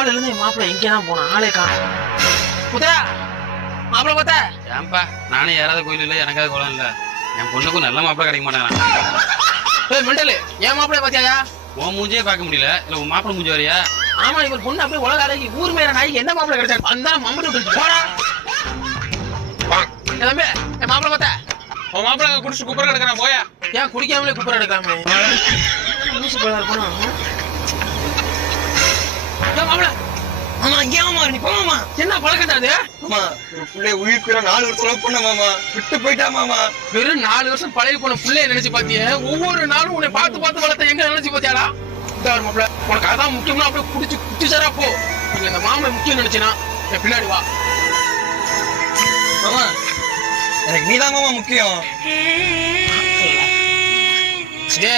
காலையில இருந்து என் மாப்பிள்ள எங்கதான் போனா ஆளே காணும். புத்தா மாப்பிள்ள பார்த்தா ஏன்பா நானும் யாராவது கோயில் இல்லை எனக்காவது குளம் இல்லை என் பொண்ணுக்கும் நல்ல மாப்பிள்ள கிடைக்க மாட்டேங்கிறான். மெண்டலு என் மாப்பிள்ள பாத்தியாயா? உன் மூஞ்சியே பார்க்க முடியல இல்ல உன் மாப்பிள்ள மூஞ்சி வரையா? ஆமா இவர் பொண்ணு அப்படியே உலக அழகி ஊர் மேல நாய்க்கு என்ன மாப்பிள்ள கிடைச்சாரு அந்த மம்மட்டு போடா. தம்பி என் மாப்பிள்ள பார்த்தா உன் மாப்பிள்ள குடிச்சு குப்பரை கிடக்குறான் போயா. ஏன் குடிக்காமலே குப்பரை எடுக்காம லூசு போல போனா மாப்பிள்ள. ஆமா ஏமா நீ போமா என்ன பழக்கட்டாது? மாமா ஒரு பிள்ளை உயிர்க்குற 4 வருஷம் பொண்ண மாமா விட்டு போயிட்டா மாமா. வெறும் 4 வருஷம் பழைய போன பிள்ளைய நினைச்சு பாத்திய ஒவ்வொரு நாளும் உன்னை பார்த்து பார்த்து வளர்த்த எங்க நினைச்சு பாத்தியாடா? மாப்பிள்ள உனக்கு அதான் முக்கியம்னா அப்படியே குடிச்சு குடிச்சாரா போ. நீங்க இந்த மாமலை முக்கியம் நினைச்சினா என் பின்னாடி வா. மாமா எனக்கு நீதான் மாமா முக்கியம். ஏ